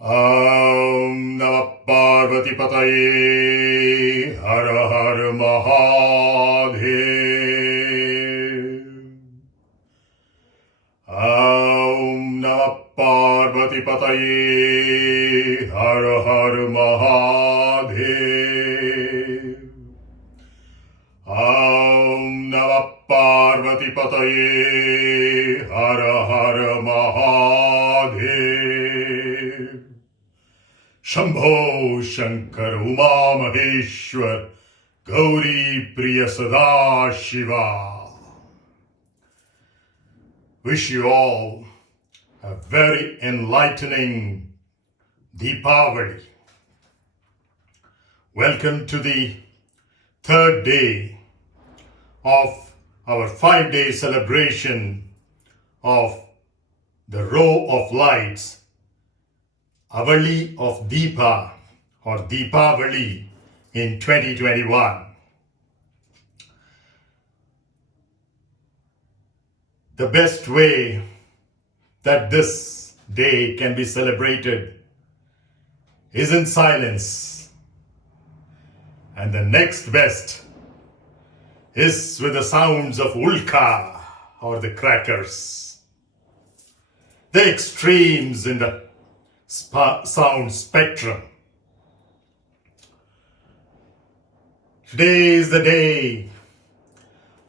Namah Parvati Pataye Har Har Mahadev. Namah Parvati Pataye Har Har Mahadev. Namah Parvati Pataye Har Har Mahadev. Shambho Shankar Uma Maheshwar Gauri Priya Sada Shiva. Wish you all a very enlightening dīpāvali. Welcome to the third day of our 5-day celebration of the row of lights, Avali of Deepa or dīpāvali in 2021. The best way that this day can be celebrated is in silence, and the next best is with the sounds of ulka or the crackers, the extremes in the sound spectrum. Today is the day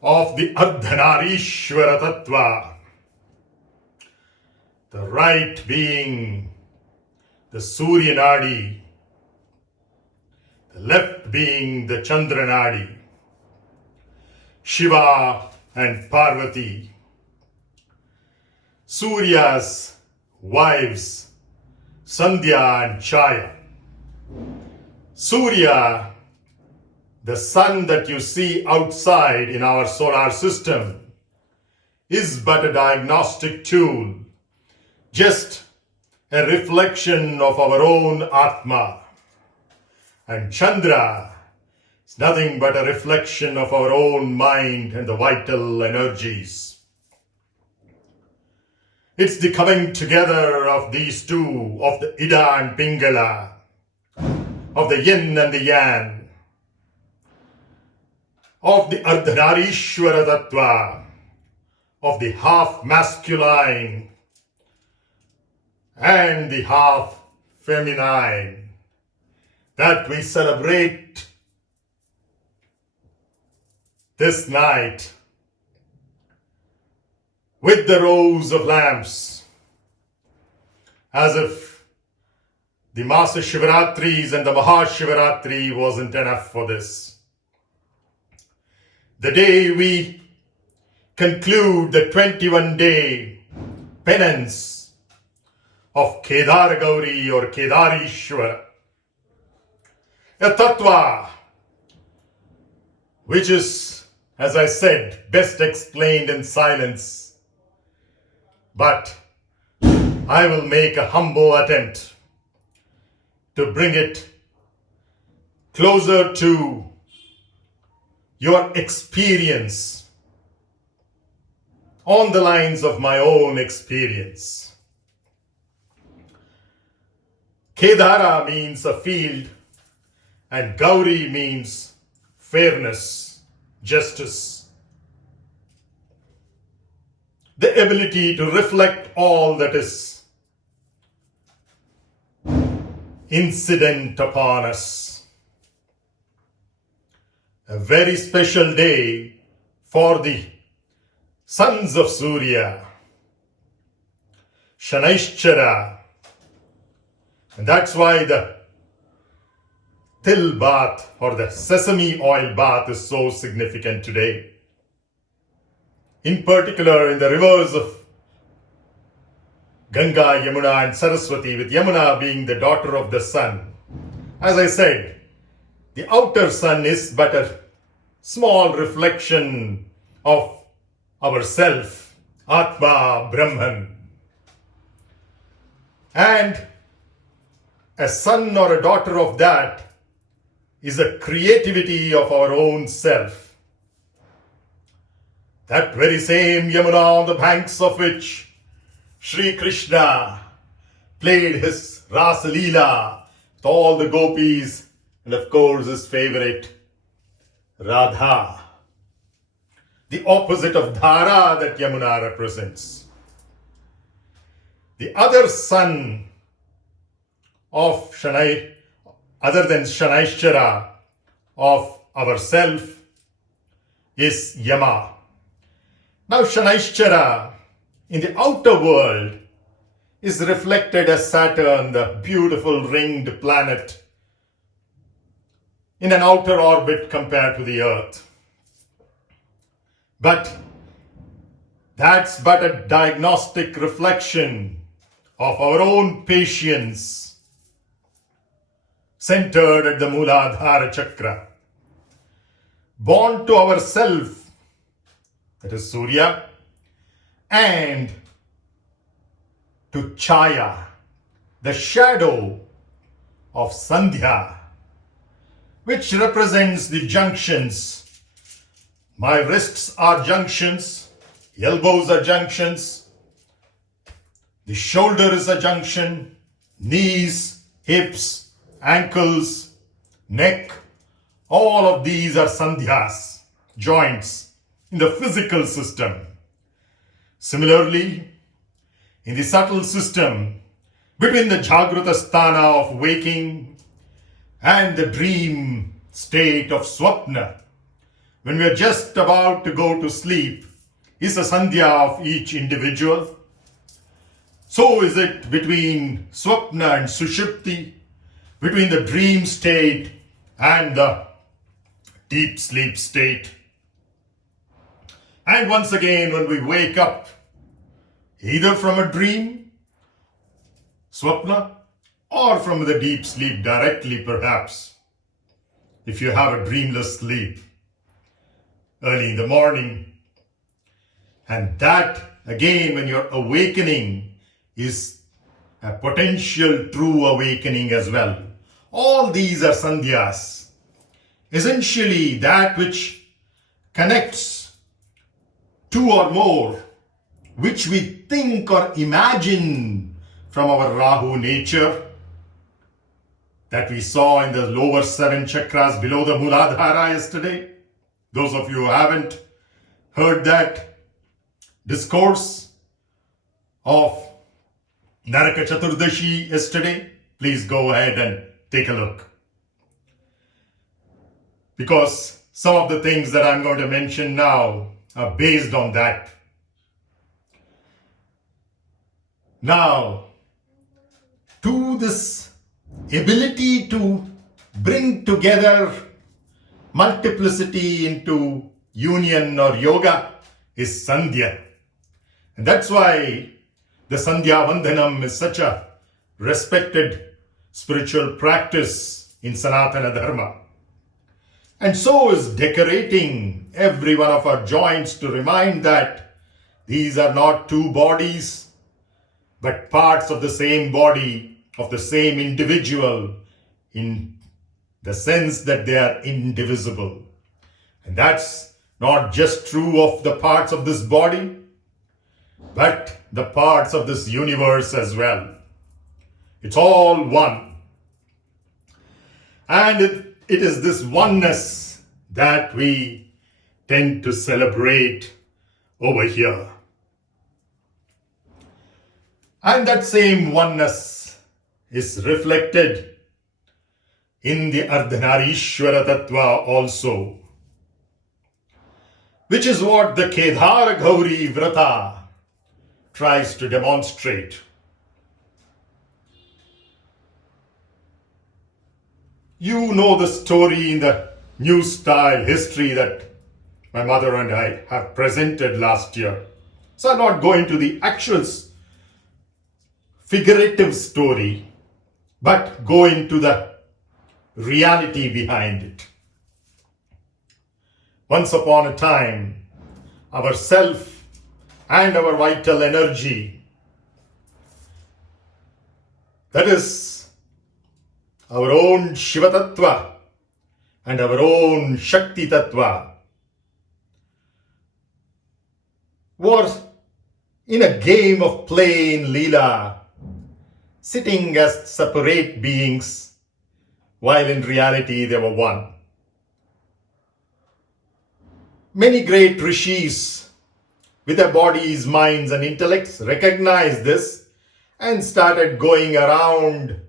of the ardhanarishvara tattva, the right being the Surya Nadi, the left being the Chandra Nadi, Shiva and Parvati, Surya's wives, Sandhya and Chaya. Surya, the sun that you see outside in our solar system, is but a diagnostic tool, just a reflection of our own Atma. And Chandra is nothing but a reflection of our own mind and the vital energies. It's the coming together of these two, of the Ida and Pingala, of the yin and the yang, of the ardhanarishvara tattva, of the half masculine and the half feminine, that we celebrate this night with the rows of lamps, as if the Masa Shivratris and the Mahashivratri wasn't enough for this. The day we conclude the 21-day penance of kédāra-gauri or Kedarishwara, a tattva which is, as I said, best explained in silence. But I will make a humble attempt to bring it closer to your experience on the lines of my own experience. Kédāra means a field, and Gauri means fairness, justice. The ability to reflect all that is incident upon us. A very special day for the sons of Surya, Shanaishchara. And that's why the til bath or the sesame oil bath is so significant today. In particular, in the rivers of Ganga, Yamuna and Saraswati, with Yamuna being the daughter of the sun. As I said, the outer sun is but a small reflection of ourself, Atma, Brahman. And a son or a daughter of that is a creativity of our own self. That very same Yamuna on the banks of which Sri Krishna played his Rasa Leela with all the gopis and of course his favorite Radha, the opposite of Dhara that Yamuna represents. The other son of Shanai, other than Shanaishchara, of ourself is Yama. Now Shanaishchara in the outer world is reflected as Saturn, the beautiful ringed planet, in an outer orbit compared to the Earth. But that's but a diagnostic reflection of our own patience centered at the Mooladhara chakra. Born to ourself, that is Surya, and to Chaya, the shadow of Sandhya, which represents the junctions. My wrists are junctions, elbows are junctions, the shoulder is a junction, knees, hips, ankles, neck, all of these are sandhyas, joints in the physical system. Similarly, in the subtle system, between the Jagruta sthana of waking and the dream state of swapna, when we are just about to go to sleep, is a sandhya of each individual. So is it between swapna and sushupti, between the dream state and the deep sleep state. And once again, when we wake up, either from a dream, swapna, or from the deep sleep directly perhaps, if you have a dreamless sleep early in the morning. And that, again, when you're awakening, is a potential true awakening as well. All these are sandhyas. Essentially, that which connects two or more, which we think or imagine from our Rahu nature, that we saw in the lower 7 chakras below the Mooladhara yesterday. Those of you who haven't heard that discourse of Naraka Chaturdashi yesterday, please go ahead and take a look. Because some of the things that I'm going to mention now are based on that. Now, to this ability to bring together multiplicity into union or yoga is Sandhya. And that's why the Sandhya Vandhanam is such a respected spiritual practice in Sanatana Dharma. And so is decorating every one of our joints to remind that these are not two bodies, but parts of the same body, of the same individual, in the sense that they are indivisible. And that's not just true of the parts of this body, but the parts of this universe as well. It's all one. And it is this oneness that we tend to celebrate over here. And that same oneness is reflected in the Ardhanarishwara Tattva also, which is what the kédāra-gauri vratā tries to demonstrate. You know the story in the new style history that my mother and I have presented last year. So I'm not going to the actual figurative story, but go into the reality behind it. Once upon a time, our self and our vital energy, that is our own Shiva Tattva and our own Shakti Tattva, was in a game of play in Leela, sitting as separate beings, while in reality they were one. Many great rishis with their bodies, minds, and intellects recognized this and started going around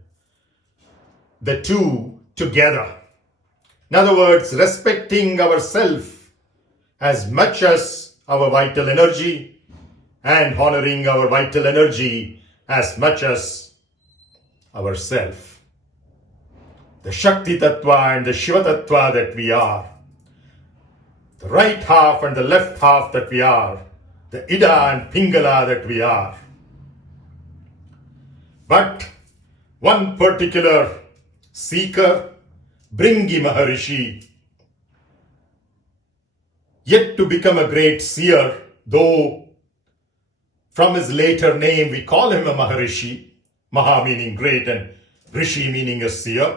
the two together. In other words, respecting ourself as much as our vital energy and honoring our vital energy as much as ourself. The Shakti Tattva and the Shiva Tattva that we are, the right half and the left half that we are, the Ida and Pingala that we are. But one particular seeker, Bringi Maharishi, yet to become a great seer, though from his later name we call him a Maharishi, Maha meaning great and Rishi meaning a seer.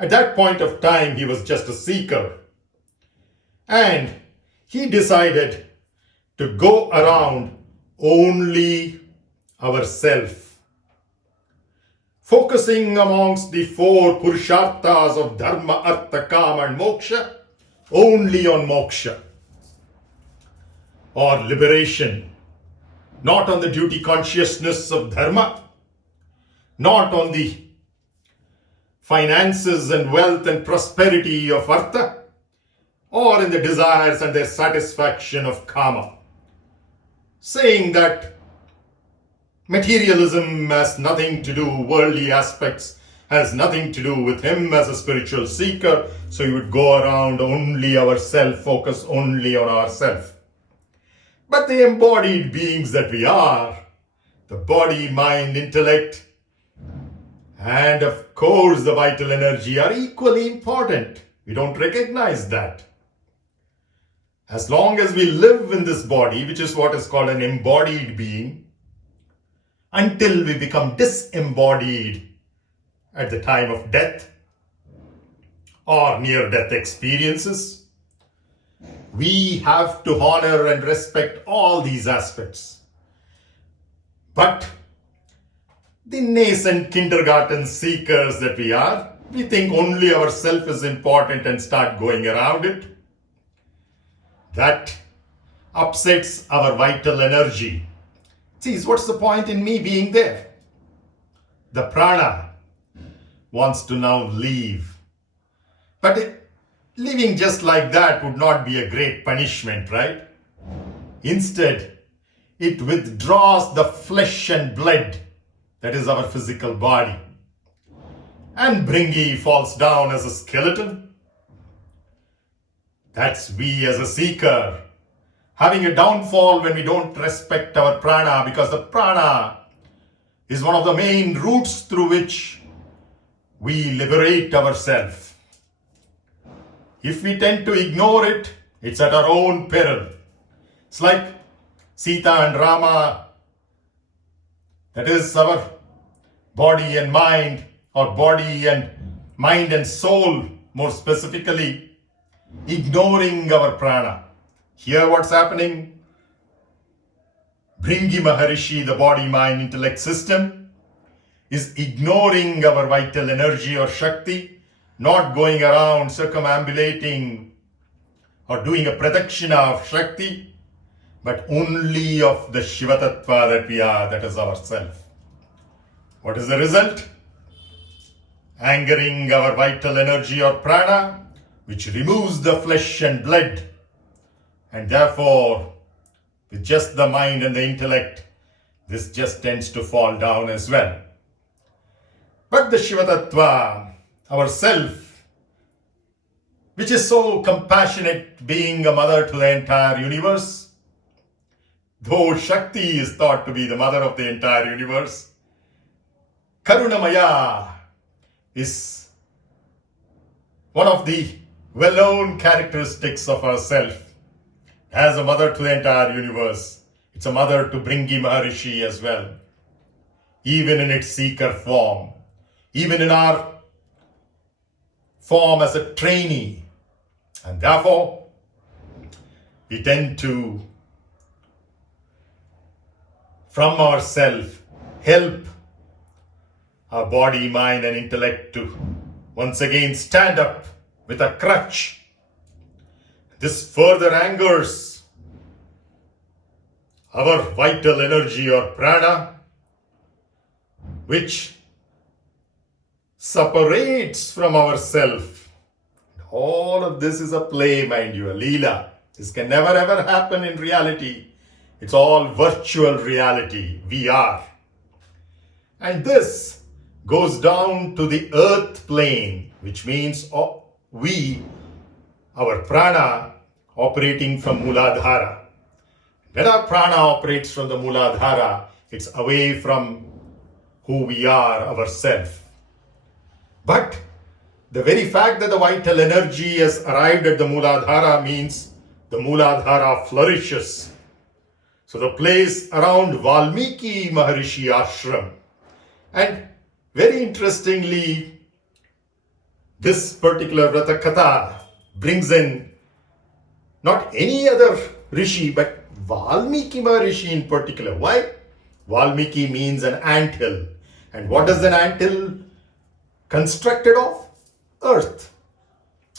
At that point of time he was just a seeker. And he decided to go around only ourself, focusing amongst the four purusharthas of dharma, artha, kama and moksha, only on moksha or liberation, not on the duty consciousness of dharma, not on the finances and wealth and prosperity of artha, or in the desires and their satisfaction of kama, saying that materialism has nothing to do, worldly aspects has nothing to do with him as a spiritual seeker, so he would go around only ourself, focus only on ourself. But the embodied beings that we are, the body, mind, intellect, and of course the vital energy are equally important. We don't recognize that. As long as we live in this body, which is what is called an embodied being, until we become disembodied at the time of death or near-death experiences, we have to honor and respect all these aspects. But the nascent kindergarten seekers that we are, we think only ourself is important and start going around it. That upsets our vital energy. See, what's the point in me being there? The prana wants to now leave. But leaving just like that would not be a great punishment, right? Instead, it withdraws the flesh and blood, that is our physical body. And Bringi falls down as a skeleton. That's we as a seeker, having a downfall when we don't respect our prana, because the prana is one of the main routes through which we liberate ourselves. If we tend to ignore it, it's at our own peril. It's like Sita and Rama, that is our body and mind, or body and mind and soul more specifically, ignoring our prana. Here what's happening? Bringi Maharishi, the body, mind, intellect system, is ignoring our vital energy or Shakti, not going around circumambulating or doing a pradakshina of Shakti, but only of the Shiva Tattva that we are, that is ourself. What is the result? Angering our vital energy or prana, which removes the flesh and blood, and therefore, with just the mind and the intellect, this just tends to fall down as well. But the Shiva Tattva, our self, which is so compassionate, being a mother to the entire universe, though Shakti is thought to be the mother of the entire universe, Karunamaya is one of the well-known characteristics of ourself. As a mother to the entire universe, it's a mother to Bringi Maharishi as well, even in its seeker form, even in our form as a trainee. And therefore, we tend to, from ourself, help our body, mind and intellect to once again stand up with a crutch. This further angers our vital energy or prana, which separates from ourself. All of this is a play, mind you, a leela. This can never ever happen in reality. It's all virtual reality, VR. And this goes down to the earth plane, which means we, our prana, operating from Mooladhara. When our prana operates from the Mooladhara, it's away from who we are, ourself. But the very fact that the vital energy has arrived at the Mooladhara means the Mooladhara flourishes. So the place around Valmiki Maharishi Ashram. And very interestingly, this particular Vratā Katha brings in not any other Rishi, but Valmiki Maharishi in particular. Why? Valmiki means an anthill. And what does an anthill constructed of? Earth.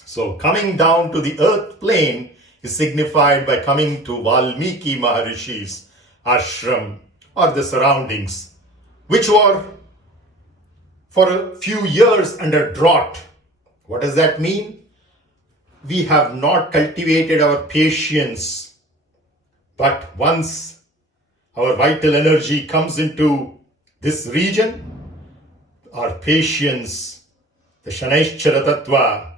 So coming down to the earth plane is signified by coming to Valmiki Maharishi's ashram or the surroundings, which were for a few years under drought. What does that mean? We have not cultivated our patience, but once our vital energy comes into this region, our patience, the Shanaishchara Tattva,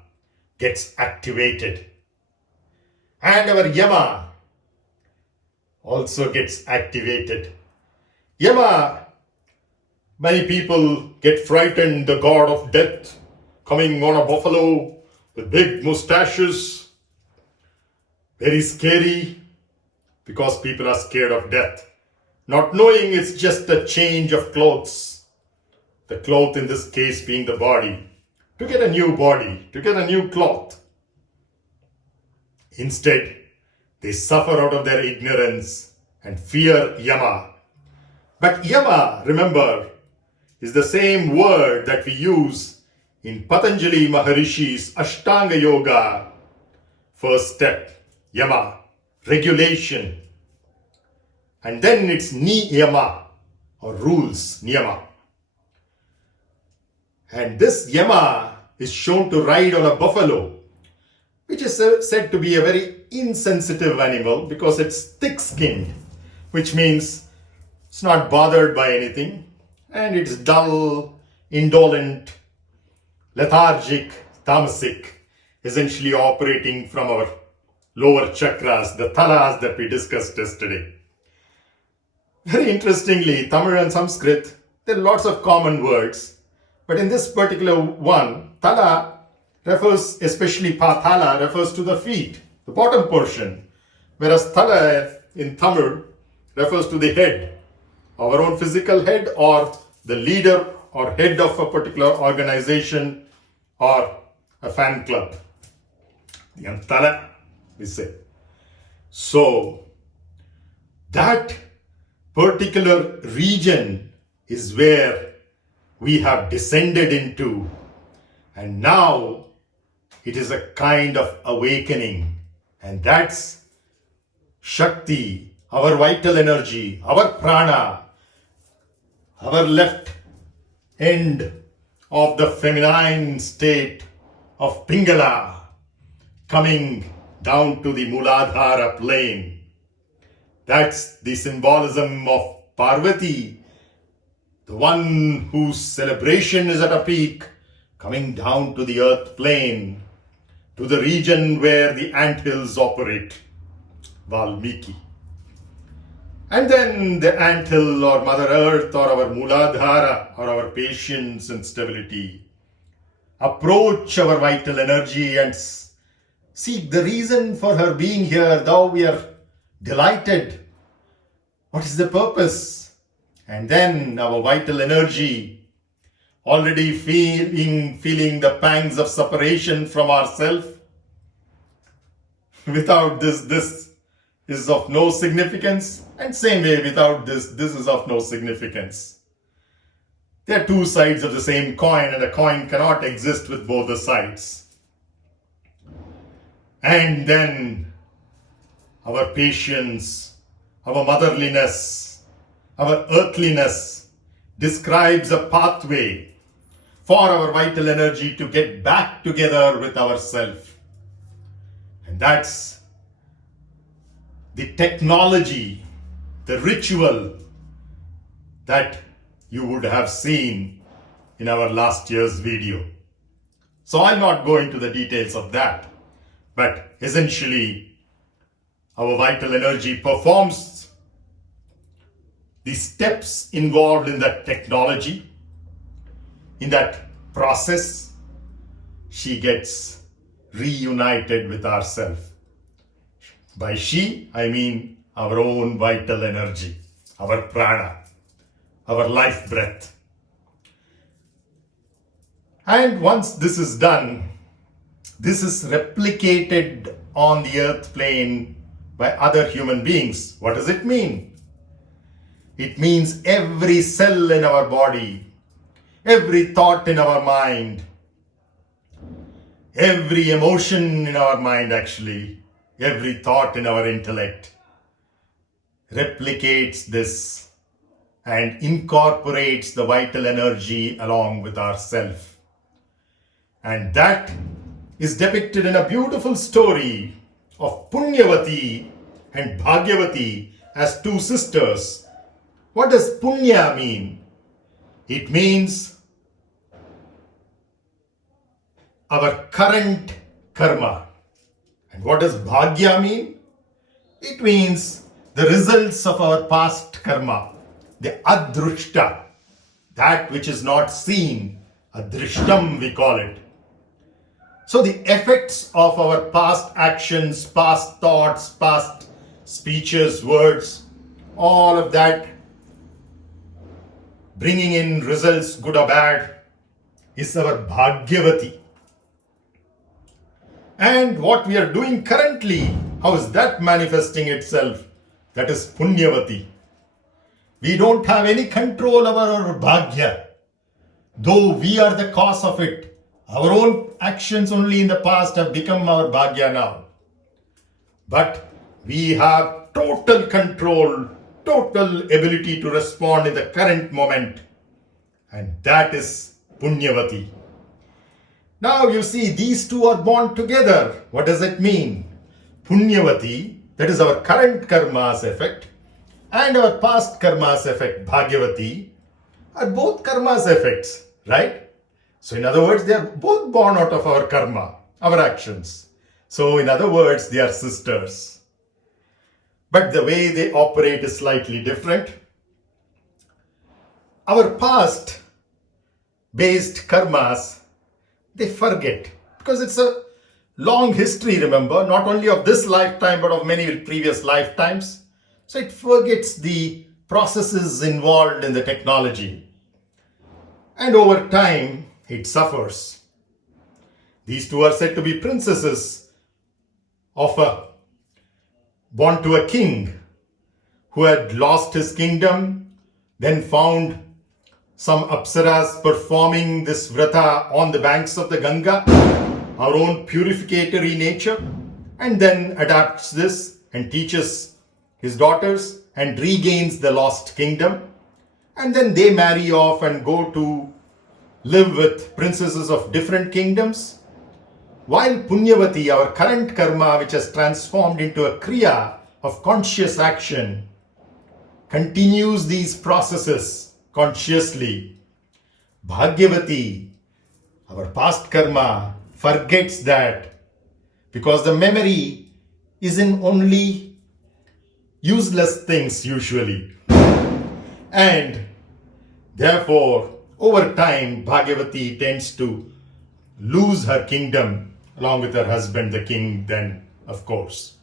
gets activated. And our Yama also gets activated. Yama, many people get frightened, the god of death, coming on a buffalo with big mustaches. Very scary, because people are scared of death, not knowing it's just a change of clothes. The cloth in this case being the body, to get a new body, to get a new cloth. Instead, they suffer out of their ignorance and fear Yama. But Yama, remember, is the same word that we use in Patanjali Maharishi's Ashtanga Yoga. First step, Yama, regulation. And then it's Niyama, or rules, Niyama. And this Yama is shown to ride on a buffalo, which is said to be a very insensitive animal because it's thick-skinned, which means it's not bothered by anything, and it's dull, indolent, lethargic, tamasic, essentially operating from our lower chakras, the thalas that we discussed yesterday. Very interestingly, Tamil and Sanskrit, there are lots of common words. But in this particular one, thala refers, especially pathala, refers to the feet, the bottom portion. Whereas thala in Tamil refers to the head, our own physical head or the leader or head of a particular organization or a fan club. The thala, we say. So, that particular region is where we have descended into, and now it is a kind of awakening, and that's Shakti, our vital energy, our prana, our left end of the feminine state of Pingala coming down to the Mooladhara plane. That's the symbolism of Parvati, the one whose celebration is at a peak, coming down to the earth plane, to the region where the anthills operate, Valmiki. And then the anthill or Mother Earth or our Mooladhara or our patience and stability approach our vital energy and seek the reason for her being here. Though we are delighted, what is the purpose? And then our vital energy, already feeling the pangs of separation from ourself. Without this is of no significance. And same way, without this is of no significance. They are two sides of the same coin, and a coin cannot exist with both the sides. And then our patience, our motherliness, our earthliness describes a pathway for our vital energy to get back together with ourself. And that's the technology, the ritual that you would have seen in our last year's video. So I'll not go into the details of that, but essentially our vital energy performs the steps involved in that technology. In that process, she gets reunited with ourself. By she, I mean our own vital energy, our prana, our life breath. And once this is done, this is replicated on the earth plane by other human beings. What does it mean? It means every cell in our body, every thought in our mind, every emotion in our mind actually, every thought in our intellect replicates this and incorporates the vital energy along with ourself. And that is depicted in a beautiful story of Punyavati and Bhagyavati as two sisters. What does Punya mean? It means our current karma. And what does Bhagya mean? It means the results of our past karma, the adrushta, that which is not seen, adrishtam we call it. So the effects of our past actions, past thoughts, past speeches, words, all of that bringing in results, good or bad, is our Bhagyavati. And what we are doing currently, how is that manifesting itself? That is Punyavati. We don't have any control over our Bhagya, though we are the cause of it. Our own actions only in the past have become our Bhagya now. But we have total control, total ability to respond in the current moment. And that is Punyavati. Now you see, these two are born together. What does it mean? Punyavati, that is our current karma's effect, and our past karma's effect, Bhagyavati, are both karma's effects, right? So in other words, they are both born out of our karma, our actions. So in other words, they are sisters. But the way they operate is slightly different. Our past based karmas, they forget, because it's a long history, remember, not only of this lifetime but of many previous lifetimes. So it forgets the processes involved in the technology, and over time it suffers. These two are said to be princesses born to a king who had lost his kingdom, then found some apsaras performing this vratā on the banks of the Ganga, our own purificatory nature, and then adapts this and teaches his daughters and regains the lost kingdom. And then they marry off and go to live with princesses of different kingdoms. While Punyavati, our current karma, which has transformed into a kriya of conscious action, continues these processes consciously. Bhagyavati, our past karma, forgets that, because the memory is in only useless things usually. And therefore, over time, Bhagyavati tends to lose her kingdom along with her husband, the king, then, of course,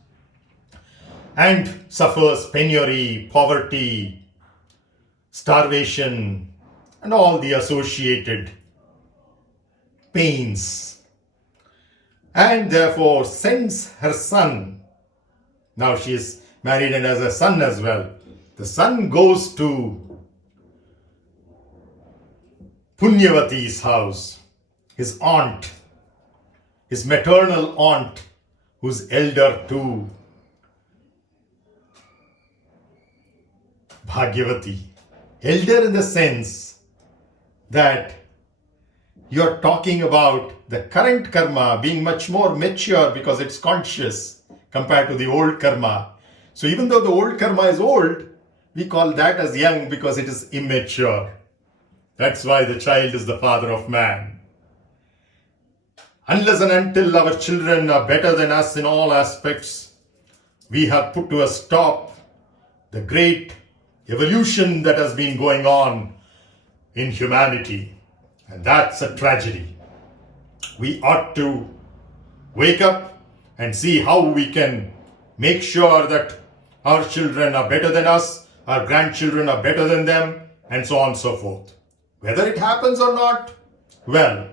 and suffers penury, poverty, starvation, and all the associated pains. And therefore sends her son. Now she is married and has a son as well. The son goes to Punyavati's house, his aunt, his maternal aunt, who's elder to Bhagyavati. Elder in the sense that you're talking about the current karma being much more mature because it's conscious compared to the old karma. So even though the old karma is old, we call that as young because it is immature. That's why the child is the father of man. Unless and until our children are better than us in all aspects, we have put to a stop the great evolution that has been going on in humanity. And that's a tragedy. We ought to wake up and see how we can make sure that our children are better than us, our grandchildren are better than them, and so on and so forth. Whether it happens or not, well,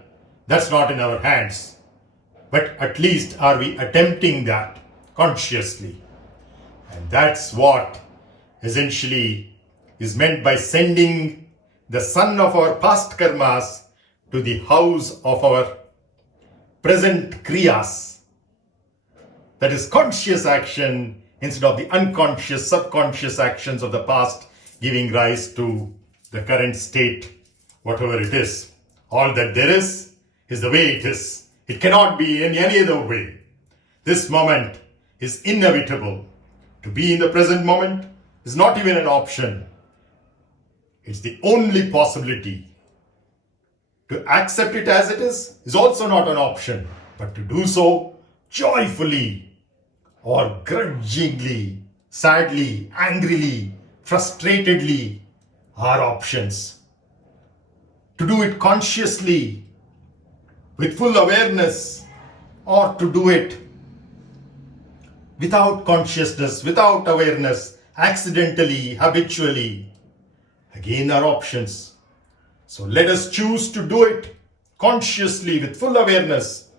that's not in our hands. But at least are we attempting that consciously? And that's what essentially is meant by sending the son of our past karmas to the house of our present kriyas. That is conscious action instead of the unconscious, subconscious actions of the past giving rise to the current state, whatever it is. All that there is the way it is. It cannot be in any other way. This moment is inevitable. To be in the present moment is not even an option. It's the only possibility. To accept it as it is also not an option. But to do so joyfully or grudgingly, sadly, angrily, frustratedly are options. To do it consciously, with full awareness, or to do it without consciousness, without awareness, accidentally, habitually, again are options. So let us choose to do it consciously with full awareness,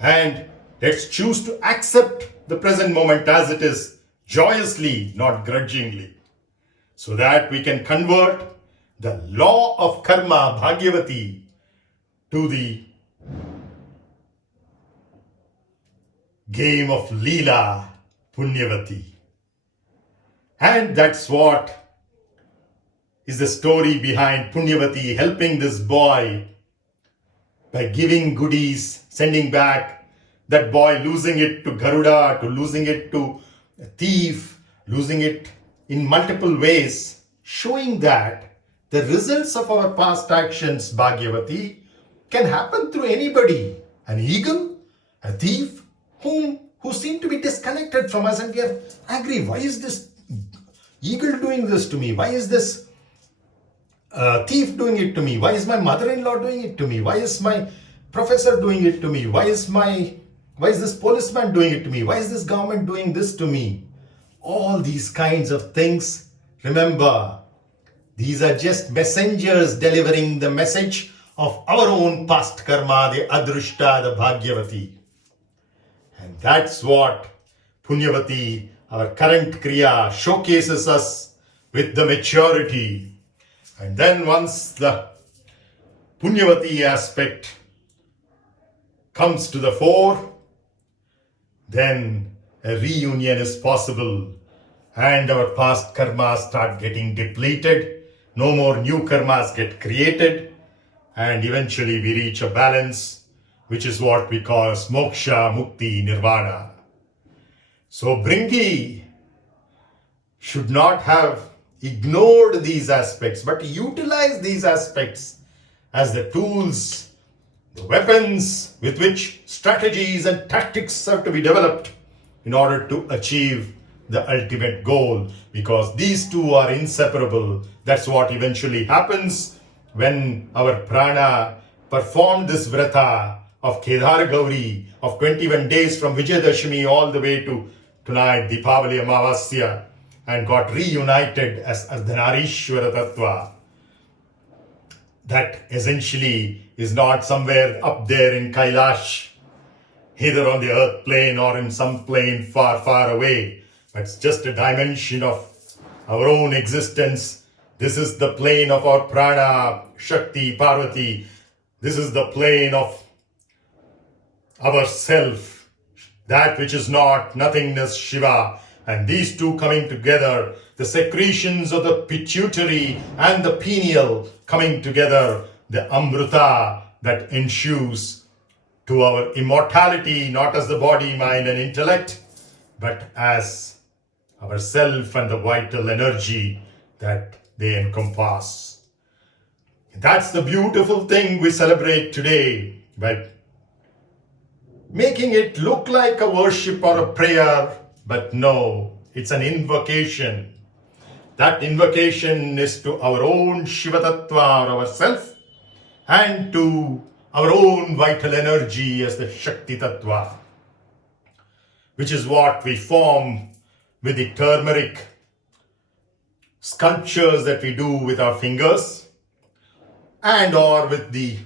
and let's choose to accept the present moment as it is, joyously, not grudgingly, so that we can convert the law of karma, Bhagyavati, to the game of Leela, Punyavati. And that's what is the story behind Punyavati helping this boy by giving goodies, sending back that boy, losing it to Garuda, to losing it to a thief, losing it in multiple ways, showing that the results of our past actions, Bhagyavati, can happen through anybody. An eagle, a thief, who seem to be disconnected from us, and we are angry. Why is this eagle doing this to me? Why is this thief doing it to me? Why is my mother-in-law doing it to me? Why is my professor doing it to me? Why is this policeman doing it to me? Why is this government doing this to me? All these kinds of things, remember, these are just messengers delivering the message of our own past karma, the adrushta, the Bhagyavati. And that's what Punyavati, our current kriya, showcases us with the maturity. And then once the Punyavati aspect comes to the fore, then a reunion is possible and our past karmas start getting depleted. No more new karmas get created, and eventually we reach a balance, which is what we call moksha, mukti, nirvana. So Bringi should not have ignored these aspects, but utilize these aspects as the tools, the weapons with which strategies and tactics have to be developed in order to achieve the ultimate goal, because these two are inseparable. That's what eventually happens when our prana performed this vratā of kédāra-gauri of 21 days from Vijayadashami all the way to tonight, dīpāvali, amāvāsyā, and got reunited as ardhanarishvara tattva. That essentially is not somewhere up there in Kailash, either on the earth plane or in some plane far, far away. But it's just a dimension of our own existence This is the plane of our prana, Shakti, Parvati. This is the plane of our self, that which is not, nothingness, Shiva. And these two coming together, the secretions of the pituitary and the pineal coming together, the amrita that ensues to our immortality, not as the body, mind and intellect, but as our self and the vital energy that they encompass. That's the beautiful thing we celebrate today by making it look like a worship or a prayer, but no, it's an invocation. That invocation is to our own Shiva Tattva, or ourself, and to our own vital energy as the Shakti Tattva, which is what we form with the turmeric sculptures that we do with our fingers, and or with the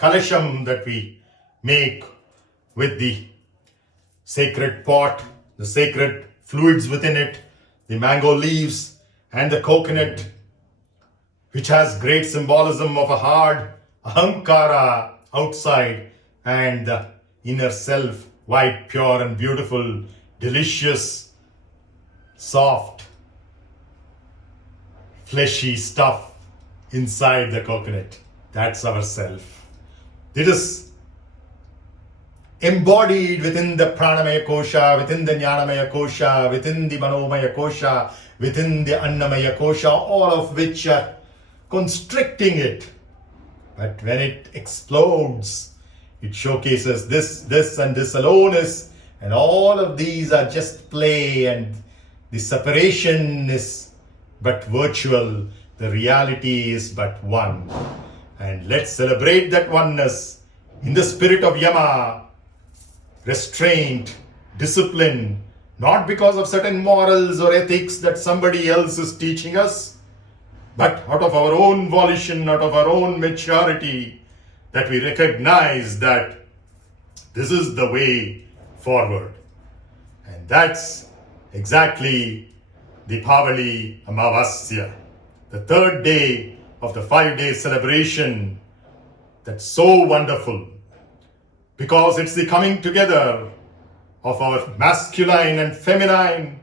kalasham that we make with the sacred pot, the sacred fluids within it, the mango leaves and the coconut, which has great symbolism of a hard ahankara outside and the inner self, white, pure and beautiful, delicious, soft, fleshy stuff inside the coconut. That's our self. It is embodied within the pranamaya kosha, within the jnanamaya kosha, within the manomaya kosha, within the annamaya kosha, all of which are constricting it. But when it explodes, it showcases this and this alone is, and all of these are just play, and the separation is but virtual. The reality is but one. And let's celebrate that oneness in the spirit of Yama, restraint, discipline, not because of certain morals or ethics that somebody else is teaching us, but out of our own volition, out of our own maturity, that we recognize that this is the way forward. And that's exactly dīpāvali amāvāsyā, the third day of the 5-day celebration. That's so wonderful, because it's the coming together of our masculine and feminine,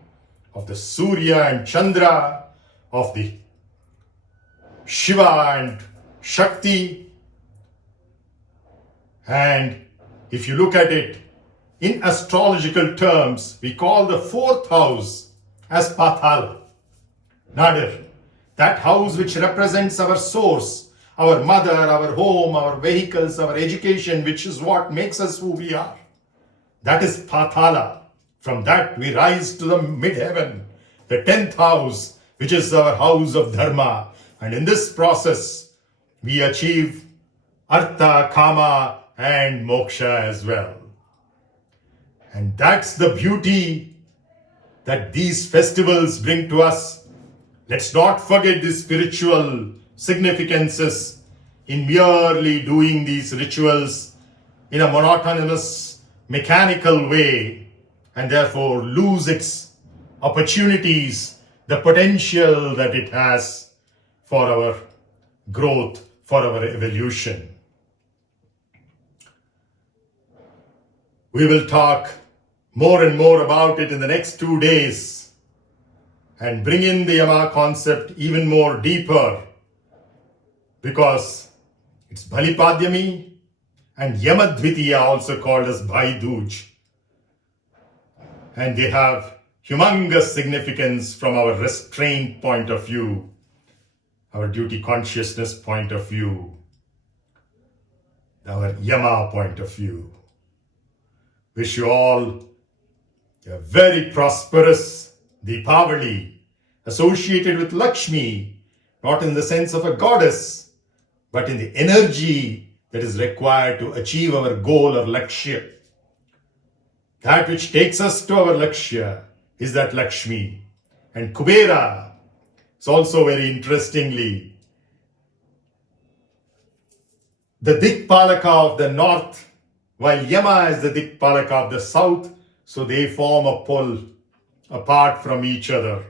of the Surya and Chandra, of the Shiva and Shakti. And if you look at it in astrological terms, we call the fourth house as Pathala, Nadir, that house which represents our source, our mother, our home, our vehicles, our education, which is what makes us who we are. That is Pathala. From that we rise to the mid-heaven, the 10th house, which is our house of Dharma. And in this process, we achieve Artha, Kama and Moksha as well. And that's the beauty that these festivals bring to us. Let's not forget the spiritual significances in merely doing these rituals in a monotonous, mechanical way, and therefore lose its opportunities, the potential that it has for our growth, for our evolution. We will talk more and more about it in the next 2 days and bring in the Yama concept even more deeper, because it's Balipadyami and Yamadvitiya, also called as Bhai Dooj. And they have humongous significance from our restraint point of view, our duty consciousness point of view, our Yama point of view. Wish you all a very prosperous Dīpāvali associated with Lakshmi, not in the sense of a goddess, but in the energy that is required to achieve our goal or lakshya. That which takes us to our lakshya is that Lakshmi. And Kubera is also very interestingly the Dikpalaka of the north, while Yama is the Dikpalaka of the south, so they form a pole apart from each other.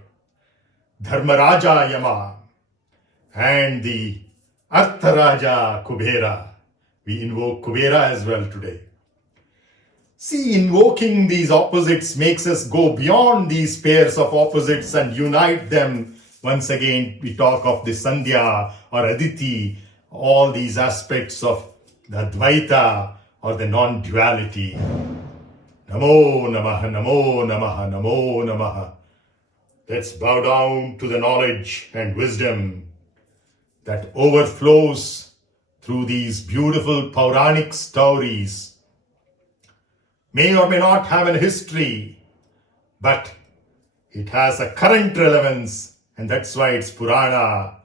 Dharmaraja Yama. and the Artharaja Kubera. We invoke Kubera as well today. See, invoking these opposites makes us go beyond these pairs of opposites and unite them. Once again, we talk of the Sandhya or Aditi, all these aspects of the Advaita or the non-duality. Namo Namaha, Namo Namaha, Namo Namaha. Let's bow down to the knowledge and wisdom that overflows through these beautiful Puranic stories. May or may not have a history, but it has a current relevance, and that's why it's Purana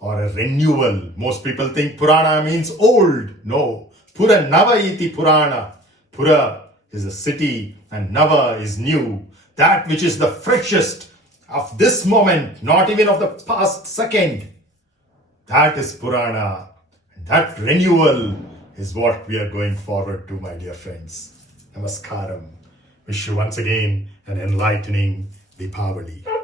or a renewal. Most people think Purana means old. No, Pura Nava iti Purana. Pura is a city and Nava is new. That which is the freshest of this moment, not even of the past second. That is Purana. And that renewal is what we are going forward to, my dear friends. Namaskaram. Wish you once again an enlightening Dīpāvali.